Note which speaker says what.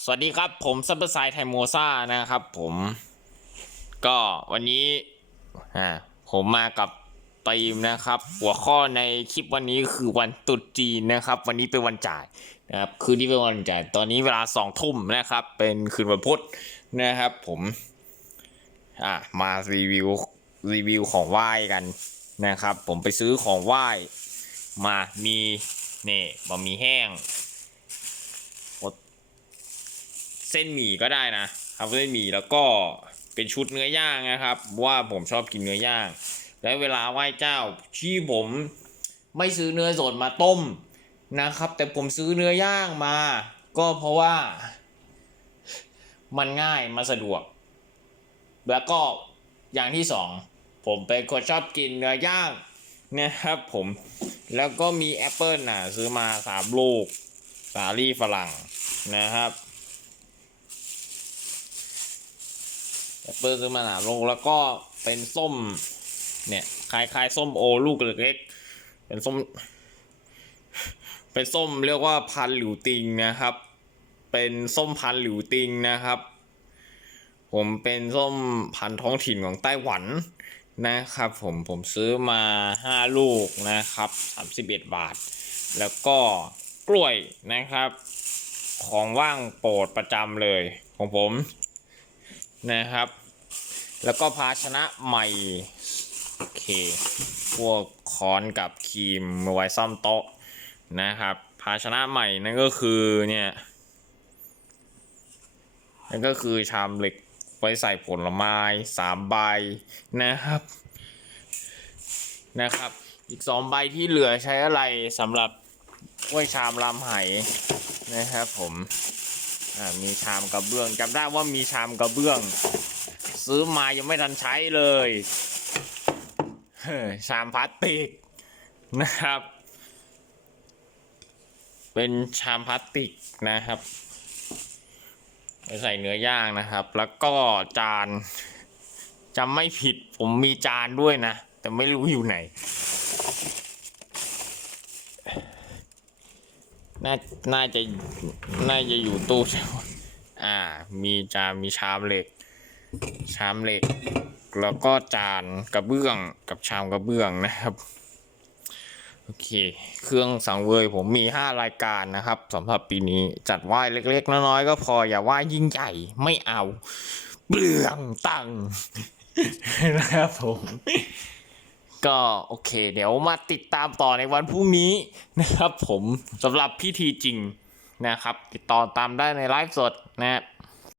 Speaker 1: สวัสดีครับผมซับเปอร์ไซไทโมซ่านะครับผมก็วันนี้อ่าผมมากับตีมนะครับ หัวข้อในคลิปวันนี้คือวันตรุษจีนนะครับ วันนี้เป็นวันจ่ายนะครับคืนนี้เป็นวันจ่ายตอนนี้เวลาสองทุ่มนะครับ เป็นคืนวันพุธนะครับผมอ่ามารีวิวรีวิวของไหว้กันนะครับ ผมไปซื้อของไหว้มามีนี่บะหมี่แห้ง เส้นหมี่ก็ได้นะครับเส้นหมี่แล้วก็เป็นชุดเนื้อย่างนะครับ ว่าผมชอบกินเนื้อย่าง และเวลาไหว้เจ้าที่ผมไม่ซื้อเนื้อสดมาต้มนะครับ แต่ผมซื้อเนื้อย่างมา ก็เพราะว่า มันง่ายมันสะดวก แล้วก็อย่างที่สองผมเป็นคนชอบกินเนื้อย่างนะครับผมแล้วก็มีแอปเปิลน่ะซื้อมาสามลูกสาลี่ฝรั่งนะครับ แอปเปิลซื้อมาหนาลงแล้วก็เป็นส้ม เนี่ยคล้ายๆส้มโอลูกเล็กๆเป็นส้ม เป็นส้มเรียกว่าพันหลิวติงนะครับ เป็นส้มพันหลิวติงนะครับ ผมเป็นส้มพันท้องถิ่นของไต้หวันนะครับ ผมผมซื้อมาห้าลูกนะครับสามสิบเอ็ดบาท แล้วก็กล้วยนะครับ ของว่างโปรดประจำเลยของผม นะครับ แล้วก็ภาชนะใหม่โอเคพวกค้อนกับครีมไว้ซ่อมโต๊ะนะครับ ภาชนะใหม่นั่นก็คือเนี่ยนั่นก็คือชามเหล็กไว้ใส่ผลไม้สามใบนะครับนะครับ อีกสองใบที่เหลือใช้อะไรสำหรับไว้ชามลำไหนะครับผม มีชามกระเบื้องจำได้ว่ามีชามกระเบื้อง ซื้อมายังไม่ทันใช้เลยชามพลาสติกนะครับ เป็นชามพลาสติกนะครับไว้ใส่เนื้อย่างนะครับ แล้วก็จานจำไม่ผิดผมมีจานด้วยนะ แต่ไม่รู้อยู่ไหน น่าน่าจะน่าจะอยู่ตู้เซลล์อ่า มีจานมีชามเหล็ก ชามเหล็ก แล้วก็จานกระเบื้องกับชามกระเบื้องนะครับโอเค เครื่องสังเวยผมมี 5 รายการนะครับสำหรับปีนี้จัดไหว้เล็ก ๆ น้อยๆก็พออย่าไหว้ยิ่งใหญ่ไม่เอา เปลืองตังค์นะครับผม ก็โอเค เดี๋ยวมาติดตามต่อในวันพรุ่งนี้นะครับผมสำหรับพิธีจริงนะครับ ติดต่อตามได้ในไลฟ์สดนะครับ